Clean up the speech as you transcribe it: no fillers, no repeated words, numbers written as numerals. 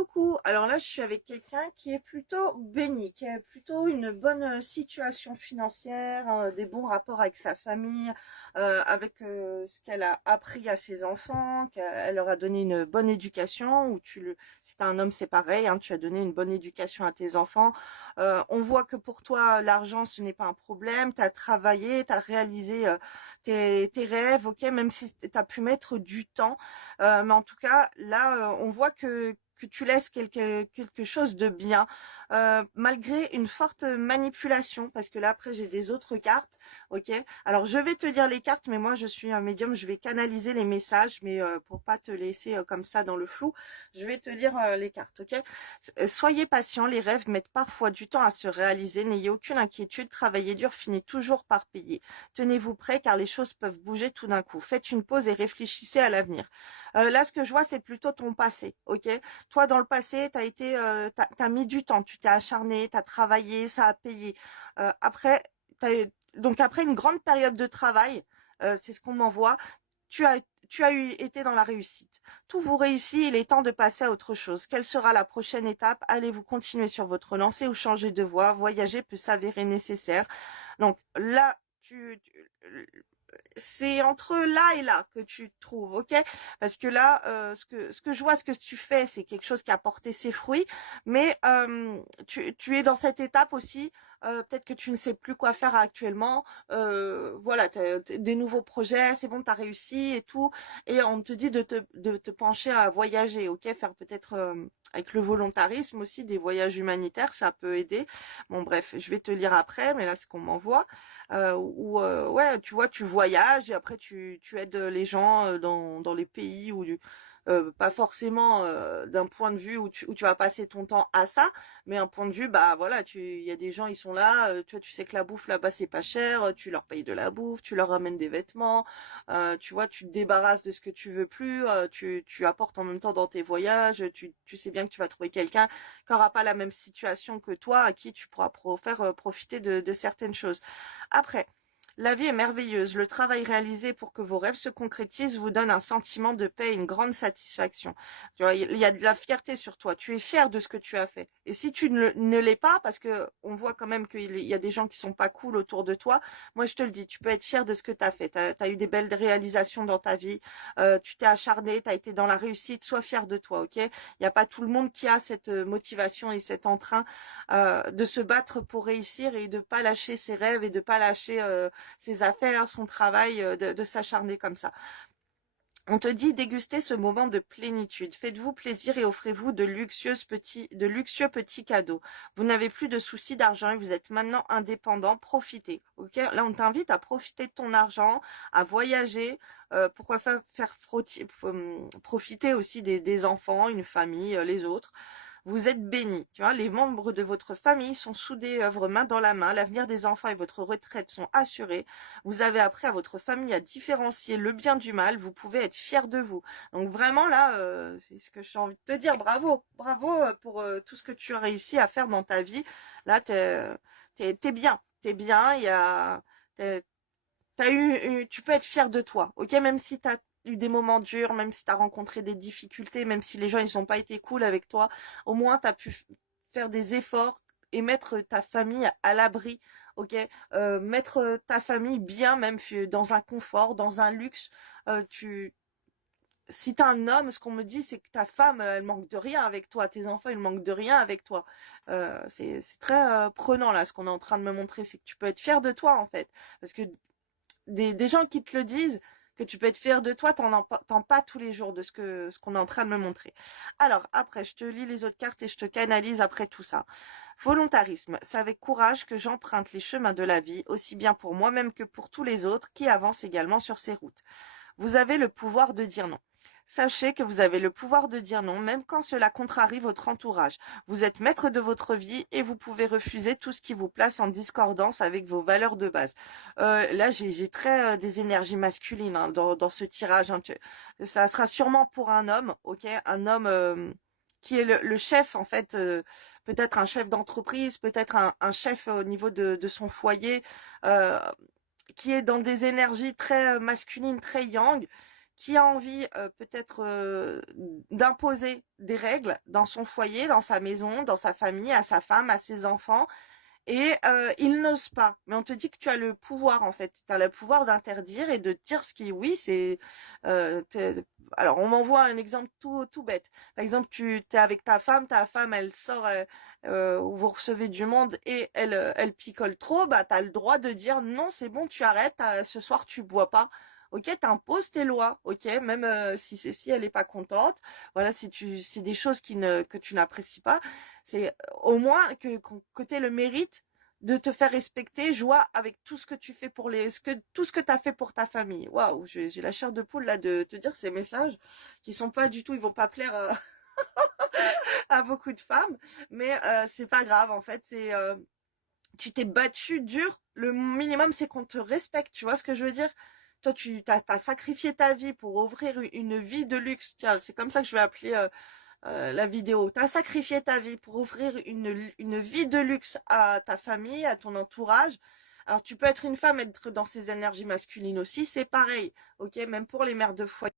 Coucou, alors là je suis avec quelqu'un qui est plutôt béni, qui a plutôt une bonne situation financière, des bons rapports avec sa famille, avec ce qu'elle a appris à ses enfants, qu'elle leur a donné une bonne éducation, ou si t'es un homme c'est pareil, hein, tu as donné une bonne éducation à tes enfants. On voit que pour toi l'argent ce n'est pas un problème, tu as travaillé, tu as réalisé tes rêves, ok, même si tu as pu mettre du temps. Mais en tout cas, là, on voit que tu laisses quelque chose de bien, malgré une forte manipulation, parce que là, après, j'ai des autres cartes, ok? Alors, je vais te lire les cartes, mais moi, je suis un médium, je vais canaliser les messages, mais pour pas te laisser comme ça dans le flou, je vais te lire les cartes, ok? Soyez patient, les rêves mettent parfois du temps à se réaliser, n'ayez aucune inquiétude, travaillez dur finit toujours par payer. Tenez-vous prêts, car les choses peuvent bouger tout d'un coup. Faites une pause et réfléchissez à l'avenir. Là, ce que je vois, c'est plutôt ton passé, ok? Toi, dans le passé, t'as mis du temps, tu t'es acharné, t'as travaillé, ça a payé. Après, donc après une grande période de travail, c'est ce qu'on m'envoie, tu as, été dans la réussite. Tout vous réussit, il est temps de passer à autre chose. Quelle sera la prochaine étape? Allez-vous continuer sur votre lancée ou changer de voie? Voyager peut s'avérer nécessaire. Donc là, c'est entre là et là que tu te trouves, ok? Parce que là, ce que je vois, ce que tu fais, c'est quelque chose qui a porté ses fruits, mais tu es dans cette étape aussi. Peut-être que tu ne sais plus quoi faire actuellement. Voilà, des nouveaux projets, c'est bon, t'as réussi et tout, et on te dit de te pencher à voyager, ok? Faire peut-être avec le volontarisme aussi des voyages humanitaires, ça peut aider. Bon, bref, je vais te lire après, mais là, c'est qu'on m'envoie. Où ouais, tu vois, tu voyages et après tu aides les gens dans les pays où pas forcément d'un point de vue où tu vas passer ton temps à ça, mais un point de vue, bah voilà, il y a des gens, ils sont là, tu vois, tu sais que la bouffe là-bas c'est pas cher, tu leur payes de la bouffe, tu leur ramènes des vêtements, tu vois, tu te débarrasses de ce que tu veux plus, tu apportes en même temps dans tes voyages, tu sais bien que tu vas trouver quelqu'un qui aura pas la même situation que toi, à qui tu pourras faire profiter de certaines choses. Après, la vie est merveilleuse. Le travail réalisé pour que vos rêves se concrétisent vous donne un sentiment de paix et une grande satisfaction. Tu vois, il y a de la fierté sur toi. Tu es fier de ce que tu as fait. Et si tu ne l'es pas, parce que on voit quand même qu'il y a des gens qui sont pas cool autour de toi, moi je te le dis, tu peux être fier de ce que tu as fait. Tu as eu des belles réalisations dans ta vie. Tu t'es acharné, tu as été dans la réussite. Sois fier de toi, ok? Il n'y a pas tout le monde qui a cette motivation et cet entrain de se battre pour réussir et de pas lâcher ses rêves et de pas lâcher ses affaires, son travail, de s'acharner comme ça. On te dit dégustez ce moment de plénitude. Faites-vous plaisir et offrez-vous de luxueux petits cadeaux. Vous n'avez plus de soucis d'argent et vous êtes maintenant indépendant. Profitez. Ok? Là, on t'invite à profiter de ton argent, à voyager. Pourquoi profiter aussi des enfants, une famille, les autres. Vous êtes bénis, tu vois, les membres de votre famille sont soudés et œuvrent main dans la main, l'avenir des enfants et votre retraite sont assurés. Vous avez appris à votre famille à différencier le bien du mal, vous pouvez être fiers de vous. Donc vraiment là, c'est ce que j'ai envie de te dire, bravo, bravo pour tout ce que tu as réussi à faire dans ta vie. Là, t'es bien, t'es- tu peux être fier de toi, ok, même si t'as eu des moments durs, même si t'as rencontré des difficultés, même si les gens ils ont pas été cool avec toi, au moins t'as pu faire des efforts et mettre ta famille à l'abri, ok, mettre ta famille bien, même dans un confort, dans un luxe. Si t'es un homme, ce qu'on me dit, c'est que ta femme, elle manque de rien avec toi, tes enfants, ils manquent de rien avec toi. C'est très prenant là, ce qu'on est en train de me montrer, c'est que tu peux être fier de toi en fait, parce que des gens qui te le disent, que tu peux être fier de toi, t'en pas tous les jours de ce qu'on est en train de me montrer. Alors, après, je te lis les autres cartes et je te canalise après tout ça. Volontarisme. C'est avec courage que j'emprunte les chemins de la vie, aussi bien pour moi-même que pour tous les autres qui avancent également sur ces routes. Vous avez le pouvoir de dire non. Sachez que vous avez le pouvoir de dire non, même quand cela contrarie votre entourage. Vous êtes maître de votre vie et vous pouvez refuser tout ce qui vous place en discordance avec vos valeurs de base. Là, j'ai très des énergies masculines hein, dans ce tirage. Hein. Ça sera sûrement pour un homme, ok, un homme qui est le chef en fait, peut-être un chef d'entreprise, peut-être un chef au niveau de son foyer, euh, qui est dans des énergies très masculines, très yang qui a envie peut-être d'imposer des règles dans son foyer, dans sa maison, dans sa famille, à sa femme, à ses enfants, et il n'ose pas. Mais on te dit que tu as le pouvoir, en fait. Tu as le pouvoir d'interdire et de dire ce qui est oui. Euh, t'es- alors, on m'envoie un exemple tout bête. Par exemple, tu es avec ta femme, elle sort, où vous recevez du monde et elle picole trop, bah, tu as le droit de dire non, c'est bon, tu arrêtes, ce soir, tu bois pas. Ok, t'imposes tes lois, ok, même si elle est pas contente, voilà, c'est des choses que tu n'apprécies pas, c'est au moins que tu aies le mérite de te faire respecter, joie avec tout ce que tu fais tout ce que tu as fait pour ta famille. Waouh, j'ai la chair de poule là de te dire ces messages qui sont pas du tout, ils vont pas plaire à beaucoup de femmes, mais c'est pas grave en fait, tu t'es battu dur, le minimum c'est qu'on te respecte, tu vois ce que je veux dire? Toi, t'as sacrifié ta vie pour ouvrir une vie de luxe. Tiens, c'est comme ça que je vais appeler la vidéo. Tu as sacrifié ta vie pour offrir une vie de luxe à ta famille, à ton entourage. Alors, tu peux être une femme, être dans ses énergies masculines aussi, c'est pareil. Ok, même pour les mères de foyer.